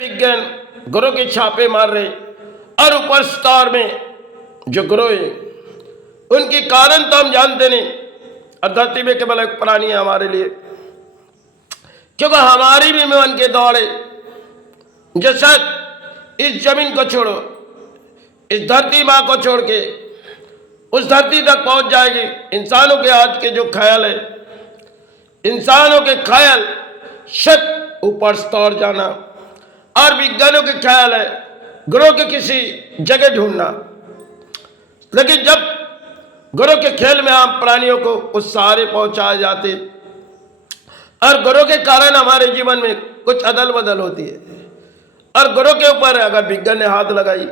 विज्ञान ग्रहों के छापे मार रहे और ऊपर स्टार में जो ग्रह है उनके कारण तो हम जानते नहीं। और धरती में केवल एक प्राणी है हमारे लिए, क्योंकि हमारी भी मन के दौड़े जो शायद इस जमीन को छोड़ो, इस धरती माँ को छोड़ के उस धरती तक पहुंच जाएगी। इंसानों के आज के जो ख्याल है, इंसानों के ख्याल शत ऊपर स्तर जाना, और विज्ञानों के ख्याल है ग्रह के किसी जगह ढूंढना। लेकिन जब ग्रह के खेल में हम प्राणियों को उस सहारे पहुंचाए जाते और ग्रह के कारण हमारे जीवन में कुछ अदल बदल होती है, और ग्रह के ऊपर अगर विज्ञान ने हाथ लगाई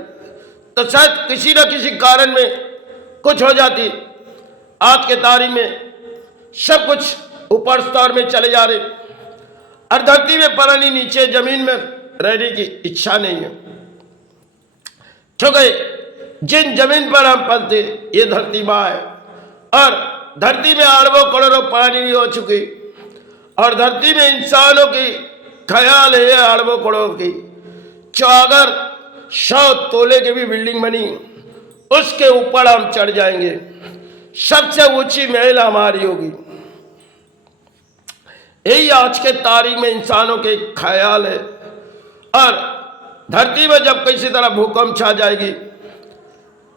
तो शायद किसी न किसी कारण में कुछ हो जाती। आज के तारीख में सब कुछ ऊपर स्तर में चले जा रहे और धरती में प्राणी नीचे जमीन में रहने की इच्छा नहीं है, क्योंकि जिन जमीन पर हम पलते ये धरती माँ है, और धरती में अरबों करोड़ों प्राणी भी हो चुके, और धरती में इंसानों की ख्याल है अरबों करोड़ों की। जो अगर 100 तोले की भी बिल्डिंग बनी उसके ऊपर हम चढ़ जाएंगे, सबसे ऊंची महल हमारी होगी। यही आज के तारीख में इंसानों के ख्याल है। और धरती में जब किसी तरह भूकंप छा जाएगी,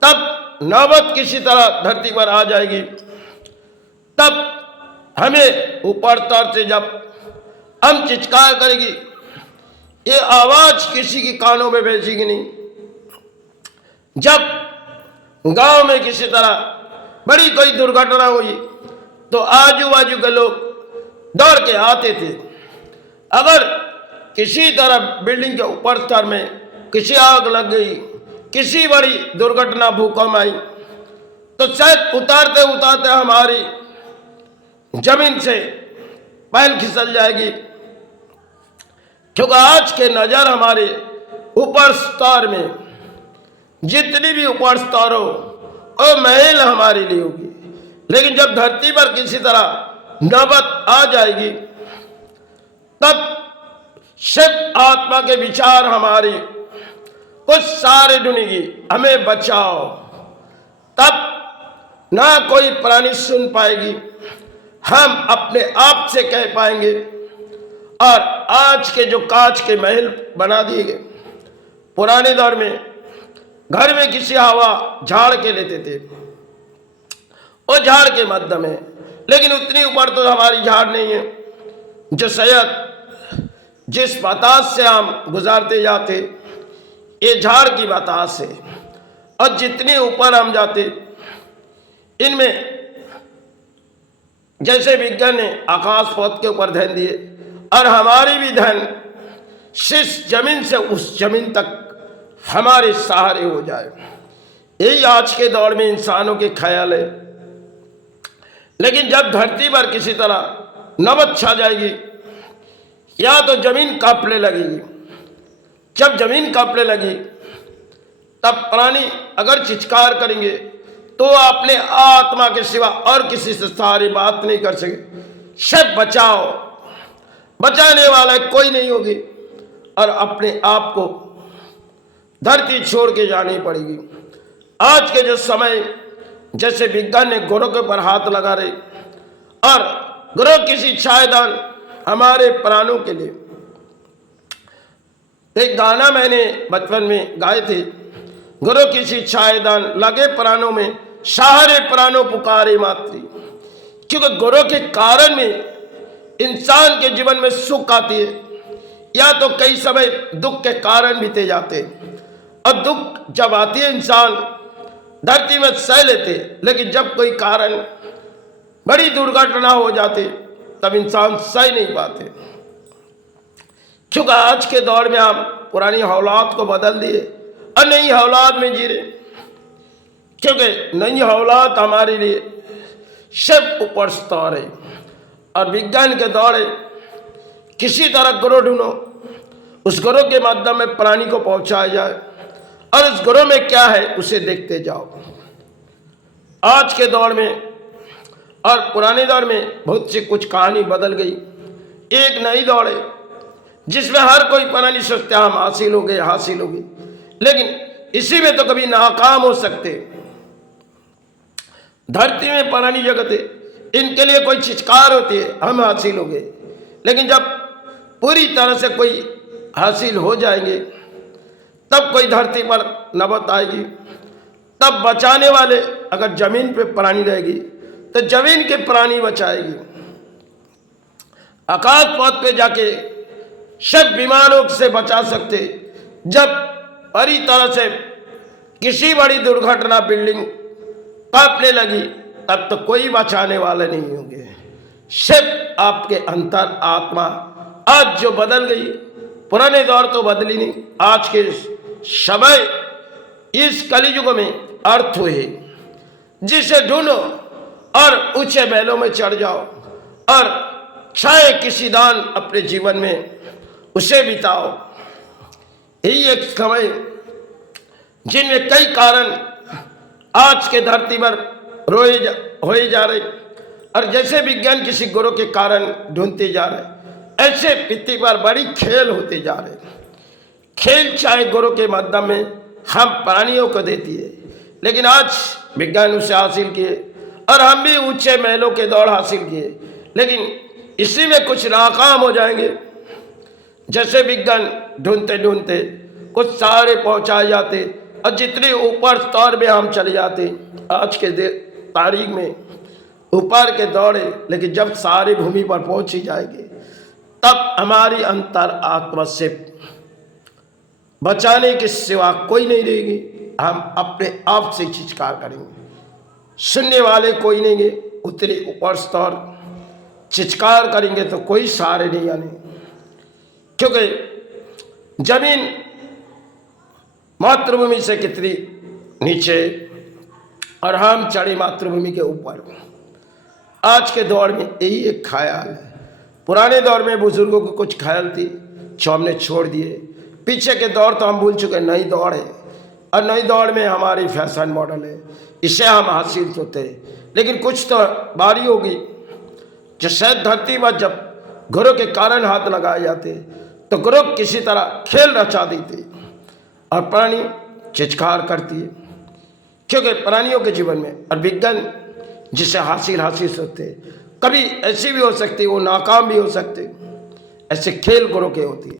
तब नौबत किसी तरह धरती पर आ जाएगी, तब हमें ऊपर स्तर से जब हम चित्कार करेगी, ये आवाज किसी की कानों में भेजेगी नहीं। जब गांव में किसी तरह बड़ी कोई दुर्घटना हुई तो आजू बाजू के लोग दौड़ के आते थे। अगर किसी तरह बिल्डिंग के ऊपर स्तर में किसी आग लग गई, किसी बड़ी दुर्घटना भूकंप आई, तो शायद उतारते उतारते हमारी जमीन से पैर खिसल जाएगी, क्योंकि आज के नजर हमारे ऊपर स्तर में जितनी भी ऊपर स्तर हो वो महल हमारे लिए होगी। लेकिन जब धरती पर किसी तरह नौबत आ जाएगी, तब सिर्फ आत्मा के विचार हमारी कुछ सारे ढूंढेगी, हमें बचाओ। तब ना कोई प्राणी सुन पाएगी, हम अपने आप से कह पाएंगे। और आज के जो कांच के महल बना दिए गए, पुराने दौर में घर में किसी हवा झाड़ के लेते थे, वो झाड़ के मध्य में, लेकिन उतनी ऊपर तो हमारी झाड़ नहीं है जो शायद जिस बतास से हम गुजारते जाते, ये झाड़ की बतास है। और जितने ऊपर हम जाते, इनमें जैसे विज्ञान ने आकाश पथ के ऊपर ध्यान दिए, और हमारी भी ध्यान इस जमीन से उस जमीन तक हमारे सहारे हो जाए। यही आज के दौर में इंसानों के ख्याल है। लेकिन जब धरती पर किसी तरह नौबत छा जाएगी, या तो जमीन कांपने लगेगी। जब जमीन कांपने लगी, तब प्राणी अगर चित्कार करेंगे तो अपने आत्मा के सिवा और किसी से सारी बात नहीं कर सके। सब बचाओ, बचाने वाला कोई नहीं होगी, और अपने आप को धरती छोड़ के जानी पड़ेगी। आज के जो समय जैसे विज्ञान ने ग्रहों के ऊपर हाथ लगा रहे, और ग्रह किसी छायादान हमारे प्राणों के लिए। एक गाना मैंने बचपन में गाए थे, ग्रह किसी छायादान लगे प्राणों में, सहारे प्राणों पुकारे मातृ। क्योंकि ग्रह के कारण में इंसान के जीवन में सुख आती है, या तो कई समय दुख के कारण बीते जाते, और दुख जब आती है इंसान धरती में सह लेते। लेकिन जब कोई कारण बड़ी दुर्घटना हो जाती, तब इंसान सह नहीं पाते। क्योंकि आज के दौर में हम पुरानी औलाद को बदल दिए और नई औलाद में जी रहे, क्योंकि नई औलाद हमारे लिए सिर्फ ऊपर स्तर है। और विज्ञान के दौर है, किसी तरह ग्रह ढूंढो, उस ग्रह के माध्यम में प्राणी को पहुंचाया जाए, और उस ग्रह में क्या है उसे देखते जाओ। आज के दौर में और पुराने दौर में बहुत सी कुछ कहानी बदल गई। एक नई दौड़ है, जिसमें हर कोई प्राणी सोचते हम हासिल हो गए, हासिल हो गए, लेकिन इसी में तो कभी नाकाम हो सकते। धरती में प्राणी जगत है, इनके लिए कोई चिचकार होती है, हम हासिल हो गए, लेकिन जब पूरी तरह से कोई हासिल हो जाएंगे तब कोई धरती पर नबत आएगी, तब बचाने वाले अगर जमीन पे प्राणी रहेगी तो जमीन के प्राणी बचाएगी। आकाश पथ पे जाके सब विमानों से बचा सकते। जब पूरी तरह से किसी बड़ी दुर्घटना बिल्डिंग कांपने लगी तब तो कोई बचाने वाले नहीं होंगे। सिर्फ आपके अंतर आत्मा आज जो बदल गई, पुराने दौर तो बदली नहीं, आज के समय इस कलियुग में अर्थ हुए, जिसे ढूंढो और ऊंचे महलों में चढ़ जाओ और चाहे किसी दान अपने जीवन में उसे बिताओ। यही एक समय जिनमें कई कारण आज के धरती पर होए जा रहे, और जैसे विज्ञान किसी गुरु के कारण ढूंढते जा रहे, ऐसे पृथ्वी पर बड़ी खेल होते जा रहे। खेल चाहे गुरु के माध्यम में हम प्राणियों को देती है, लेकिन आज विज्ञान उसे हासिल किए और हम भी ऊंचे महलों के दौड़ हासिल किए, लेकिन इसी में कुछ नाकाम हो जाएंगे। जैसे विज्ञान ढूंढते ढूंढते कुछ सारे पहुंचाए जाते और जितने ऊपर स्तर में हम चले जाते, आज के तारीख में ऊपर के दौड़े, लेकिन जब सारी भूमि पर पहुंच ही जाएंगे तब हमारी अंतर आत्मा से बचाने के सिवा कोई नहीं रहेगी। हम अपने आप से चित्कार करेंगे, सुनने वाले कोई नहीं है, उतने ऊपर स्तर चित्कार करेंगे तो कोई सहारे नहीं आने, क्योंकि जमीन मातृभूमि से कितनी नीचे और हम चढ़े मातृभूमि के ऊपर। आज के दौर में यही एक ख्याल है। पुराने दौर में बुजुर्गों को कुछ ख्याल थी जो हमने छोड़ दिए। पीछे के दौर तो हम भूल चुके, नई दौड़ है और नई दौड़ में हमारी फैशन मॉडल है, इसे हम हासिल होते हैं। लेकिन कुछ तो बारी होगी जो शायद धरती पर जब गुरु के कारण हाथ लगाए जाते तो गुरु किसी तरह खेल रचा देते और प्राणी चित्कार करती है, क्योंकि प्राणियों के जीवन में और विज्ञान जिसे हासिल होते, कभी ऐसी भी हो सकती, वो नाकाम भी हो सकते। ऐसे खेल गुरु के होती है।